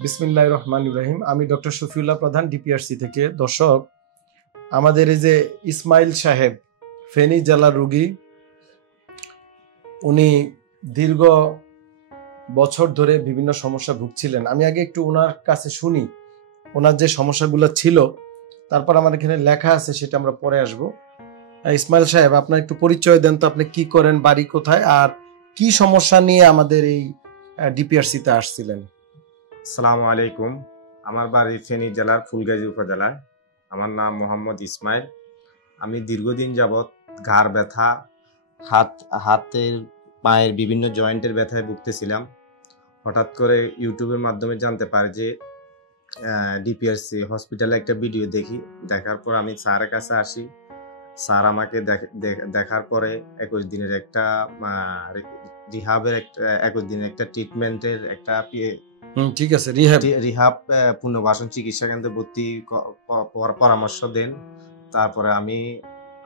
বিসমিল্লাহির রহমানির রহিম। আমি ডক্টর শফিউল্লাহ প্রধান, ডিপিআরসি থেকে। দর্শক, আমাদের এই যে ইসমাইল সাহেব, ফেনী জেলার রোগী, উনি দীর্ঘ বছর ধরে বিভিন্ন সমস্যা ভুগছিলেন। আমি আগে একটু ওনার কাছে শুনি ওনার যে সমস্যাগুলো ছিল, তারপর আমার এখানে লেখা আছে, সেটা আমরা পরে আসবো। ইসমাইল সাহেব, আপনার একটু পরিচয় দেন তো, আপনি কি করেন, বাড়ি কোথায়, আর কি সমস্যা নিয়ে আমাদের এই ডিপিআরসিতে আসছিলেন? আসসালামু আলাইকুম। আমার বাড়ি ফেনী জেলার ফুলগাজী উপজেলায়। আমার নাম মোহাম্মদ ইসমাইল। আমি দীর্ঘদিন যাবৎ ঘাড় ব্যথা, হাতের পায়ের বিভিন্ন জয়েন্টের ব্যথায় ভুগতেছিলাম। হঠাৎ করে ইউটিউবের মাধ্যমে জানতে পারি যে ডিপিআরসি হসপিটালে একটা ভিডিও দেখি। দেখার পর আমি স্যারের কাছে আসি। স্যার আমাকে দেখার পরে 21 দিনের একটা রিহাবের একটা 21 দিনের একটা ট্রিটমেন্টের একটা ঠিক আছে, রিহাব পুনর্বাসন চিকিৎসা কেন্দ্রে ভর্তি পরামর্শ দেন। তারপরে আমি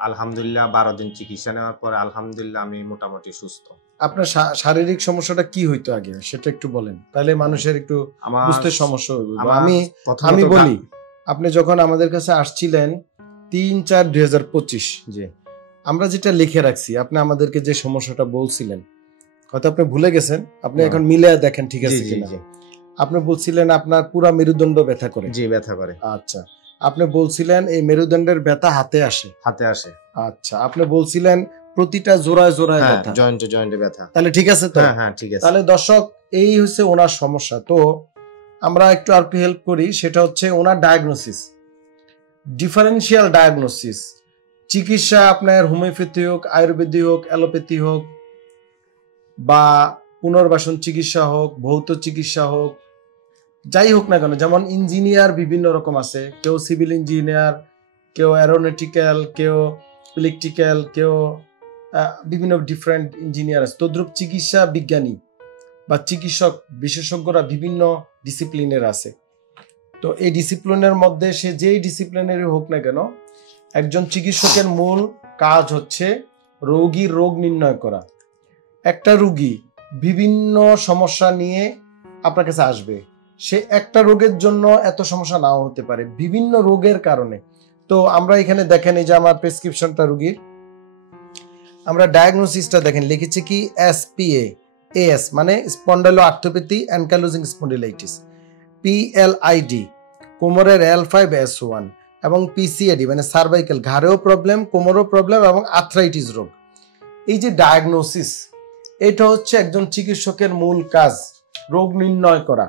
আলহামদুলিল্লাহ 12 দিন চিকিৎসা নেওয়ার পরে আলহামদুলিল্লাহ আমি মোটামুটি সুস্থ। আপনার শারীরিক সমস্যাটা কি হইতো আগে, সেটা একটু বলেন, তাহলে মানুষের একটু বুঝতে সমস্যা হবে। আমি বলি, আপনি যখন আমাদের কাছে আসছিলেন 3/4/2025, জি, আমরা যেটা লিখে রাখছি, আপনি আমাদেরকে যে সমস্যাটা বলছিলেন, হয়তো আপনি ভুলে গেছেন, আপনি এখন মিলে দেখেন ঠিক আছে কিনা। আপনি বলছিলেন আপনার পুরো মেরুদণ্ড ব্যথা করে। জি, ব্যথা করে। আচ্ছা, আপনি বলছিলেন এই মেরুদণ্ডের ব্যথা হাতে আসে। আচ্ছা, আপনি বলছিলেন প্রতিটা জোড়ায় জোড়ায় ব্যথা, জয়েন্টে ব্যথা। তাহলে ঠিক আছে তো? হ্যাঁ, ঠিক আছে। তাহলে দর্শক, এই হচ্ছে ওনার সমস্যা। তো আমরা একটু আর কি হেল্প করি, সেটা হচ্ছে ওনার ডায়াগনোসিস, ডিফারেন্সিয়াল ডায়াগনোসিস। চিকিৎসা আপনার হোমিওপ্যাথি হোক, আয়ুর্বেদিক হোক, অ্যালোপ্যাথি হোক, বা পুনর্বাসন চিকিৎসা হোক, ভৌত চিকিৎসা হোক, যাই হোক না কেন, যেমন ইঞ্জিনিয়ার বিভিন্ন রকম আছে, কেউ সিভিল ইঞ্জিনিয়ার, কেউ অ্যারোনটিক্যাল, কেউ ইলেকট্রিক্যাল, কেউ বিভিন্ন ডিফারেন্ট ইঞ্জিনিয়ার আছে। তদ্রুপ চিকিৎসা বিজ্ঞানী বা চিকিৎসক বিশেষজ্ঞরা বিভিন্ন ডিসিপ্লিনের আছে। তো এই ডিসিপ্লিনের মধ্যে সে যেই ডিসিপ্লিনেরই হোক না কেন, একজন চিকিৎসকের মূল কাজ হচ্ছে রোগীর রোগ নির্ণয় করা। একটা রোগী বিভিন্ন সমস্যা নিয়ে আপনার কাছে আসবে, সে একটা রোগের জন্য এত সমস্যা নাও হতে পারে, বিভিন্ন রোগের কারণে। তো আমরা এখানে দেখেন, এই যে আমার প্রেসক্রিপশনটা রোগীর, আমরা ডায়াগনোসিসটা দেখেন লিখেছি কি, SPA, AS মানে spondylo arthropathy ankylosing spondylitis, PLID কোমরের L5S1, এবং PCAD মানে সার্ভাইকাল, ঘাড়েও প্রবলেম, কোমরেও প্রবলেম, এবং আর্থ্রাইটিস রোগ। এই যে ডায়াগনোসিস, এটা হচ্ছে একজন চিকিৎসকের মূল কাজ, রোগ নির্ণয় করা।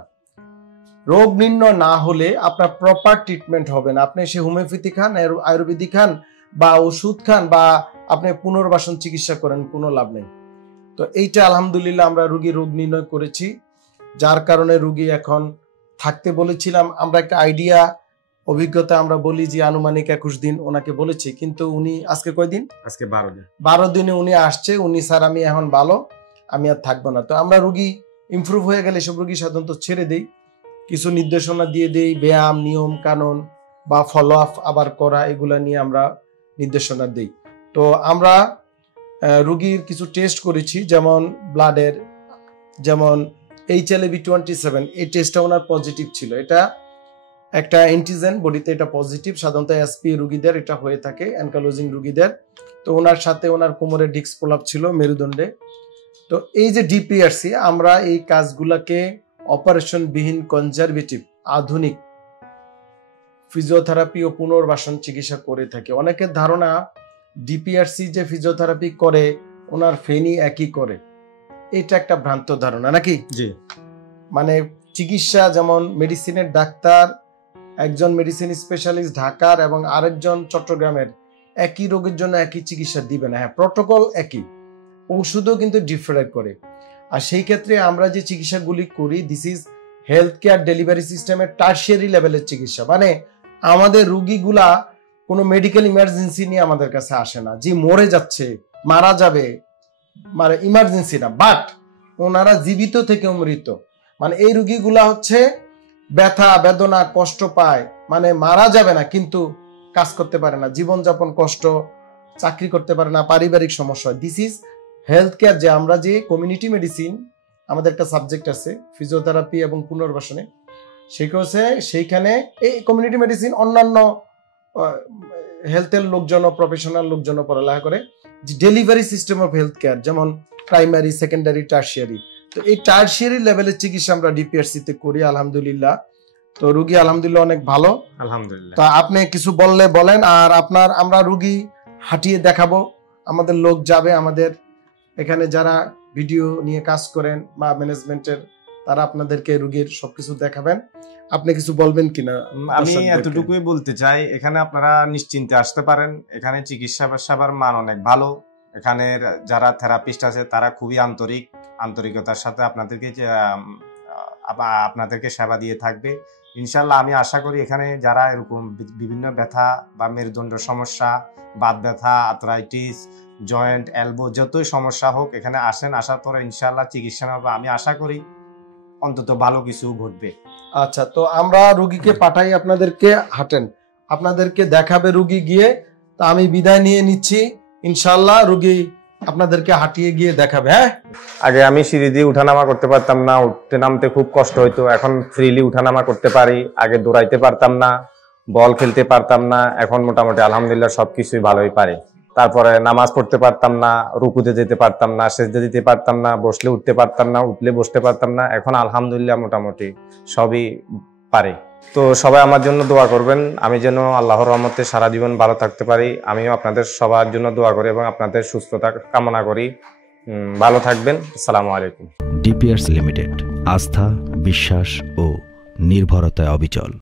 রোগ নির্ণয় না হলে আপনার প্রপার ট্রিটমেন্ট হবে না। আপনি সে হোমিওপ্যাথি খান, আয়ুর্বেদিক খান, বা ওষুধ খান, বা আপনি পুনর্বাসন চিকিৎসা করেন, কোনো লাভ নেই। তো এইটা আলহামদুলিল্লাহ আমরা রোগী রোগ নির্ণয় করেছি, যার কারণে রোগী এখন থাকতে বলেছিলাম আমরা একটা আইডিয়া অভিজ্ঞতা, আমরা বলি যে আনুমানিক 21 দিন ওনাকে বলেছি, কিন্তু উনি আজকে কয়দিন, আজকে 12 দিন, 12 দিনে উনি আসছে, উনি স্যার আমি এখন ভালো, আমি আর থাকবো না। তো আমরা রোগী ইমপ্রুভ হয়ে গেলে সব রোগী সাধারণত ছেড়ে দেই, কিছু নির্দেশনা দিয়ে দেই, ব্যায়াম, নিয়ম কানুন বা ফলো আপ আবার করা, এগুলা নিয়ে আমরা নির্দেশনা দেই। তো আমরা রোগীর কিছু টেস্ট করেছি, যেমন ব্লাডের, যেমন HLA-B27, এই টেস্টটা ওনার পজিটিভ ছিল। এটা একটা অ্যান্টিজেন, বডিতে এটা পজিটিভ, সাধারণত SPA রোগীদের এটা হয়ে থাকে, অ্যানকাইলোজিং রোগীদের। তো ওনার সাথে ওনার কোমরে ডিস্ক প্রলাপ ছিল, মেরুদণ্ডে। তো এই যে ডিপিআরসি, আমরা এই কাজগুলাকে অপারেশন বিহীন কনজারভেটিভ আধুনিক ফিজিওথেরাপি ও পুনর্বাসন চিকিৎসা করে থাকে। অনেকের ধারণা ডিপিআরসি যে ফিজিওথেরাপি করে ওনার ফেনী একই করে, এটা একটা ভ্রান্ত ধারণা নাকি? জি, মানে চিকিৎসা, যেমন মেডিসিনের ডাক্তার, একজন মেডিসিন স্পেশালিস্ট ঢাকার এবং আরেকজন চট্টগ্রামের, একই রোগের জন্য একই চিকিৎসা দিবে না। হ্যাঁ, প্রটোকল একই, ওষুধও কিন্তু ডিফারেন্ট করে। আর সেই ক্ষেত্রে আমরা যে চিকিৎসাগুলি করি, this is health care delivery সিস্টেমের টার্সিয়ারি লেভেলের চিকিৎসা। মানে আমাদের রোগীগুলা কোনো মেডিকেল ইমার্জেন্সি নিয়ে আমাদের কাছে আসে না, যে মরে যাচ্ছে, মারা যাবে, মানে ইমার্জেন্সি না, বাট ওনারা জীবিত থেকে মৃত। মানে এই রোগীগুলা হচ্ছে ব্যথা বেদনা কষ্ট পায়, মানে মারা যাবে না কিন্তু কাজ করতে পারে না, জীবনযাপন কষ্ট, চাকরি করতে পারে না, পারিবারিক সমস্যা। This is health care. যে আমরা যে কমিউনিটি মেডিসিন, আমাদের একটা সাবজেক্ট আছে ফিজিওথেরাপি এবং পুনর্বাসনে, সেইখানে এই কমিউনিটি মেডিসিন অন্যান্য হেলথের লোকজন, প্রফেশনাল লোকজন পড়ালেখা করে, যে delivery system of health care, যেমন প্রাইমারি, সেকেন্ডারি, টার্সিয়ারি। তো এই টার্সিয়ারি লেভেলের চিকিৎসা আমরা ডিপিআরসি তে করি আলহামদুলিল্লাহ। তো রুগী আলহামদুলিল্লাহ অনেক ভালো, আলহামদুলিল্লাহ। তা আপনি কিছু বললে বলেন। আর আমরা রুগী হাঁটিয়ে দেখাবো, আমাদের লোক যাবে, আমাদের এখানে যারা ভিডিও নিয়ে কাজ করেন বা ম্যানেজমেন্টের, তারা আপনাদেরকে রুগীর সবকিছু দেখাবেন। আপনি কিছু বলবেন কিনা? আমি এতটুকুই বলতে চাই, এখানে আপনারা নিশ্চিন্তে আসতে পারেন। এখানে চিকিৎসা সেবার মান অনেক ভালো। এখানের যারা থেরাপিস্ট আছে তারা খুবই আন্তরিকতার সাথে আপনাদেরকে সেবা দিয়ে থাকবে ইনশাল্লাহ। আমি আশা করি এখানে যারা এরকম বিভিন্ন ব্যথা বা মেরুদণ্ড সমস্যা, বাত ব্যথা, আর্থ্রাইটিস, জয়েন্ট, এলবো, যতই সমস্যা হোক এখানে আসেন। আসার পরে ইনশাল্লাহ চিকিৎসা নেওয়া, আমি আশা করি অন্তত ভালো কিছু ঘটবে। আচ্ছা, তো আমরা রুগীকে পাঠাই, আপনাদেরকে হাঁটেন, আপনাদেরকে দেখাবে রুগী গিয়ে। তা আমি বিদায় নিয়ে নিচ্ছি, ইনশাল্লাহ রুগী আপনাদেরকে হাঁটিয়ে গিয়ে দেখাবে। হ্যাঁ, আগে আমি সিঁড়ি দিয়ে উঠানামা করতে পারতাম না, উঠতে নামতে খুব কষ্ট হইতো, এখন ফ্রিলি উঠানামা করতে পারি। আগে দৌড়াইতে পারতাম না, বল খেলতে পারতাম না, এখন মোটামুটি আলহামদুলিল্লাহ সবকিছুই ভালোই পারি। তারপরে নামাজ পড়তে পারতাম না, রুকুতে যেতে পারতাম না, সেজদা দিতে পারতাম না, বসলে উঠতে পারতাম না, উঠলে বসতে পারতাম না, এখন আলহামদুলিল্লাহ মোটামুটি সবই পারি। তো সবাই আমার জন্য দোয়া করবেন, আমি যেন আল্লাহর রহমতে সারা জীবন ভালো থাকতে পারি। আমিও আপনাদের সবার জন্য দোয়া করি এবং আপনাদের সুস্থতা কামনা করি। ভালো থাকবেন। আসসালামু আলাইকুম। ডিপিআরসি লিমিটেড, আস্থা, বিশ্বাস ও নির্ভরতায় অবিচল।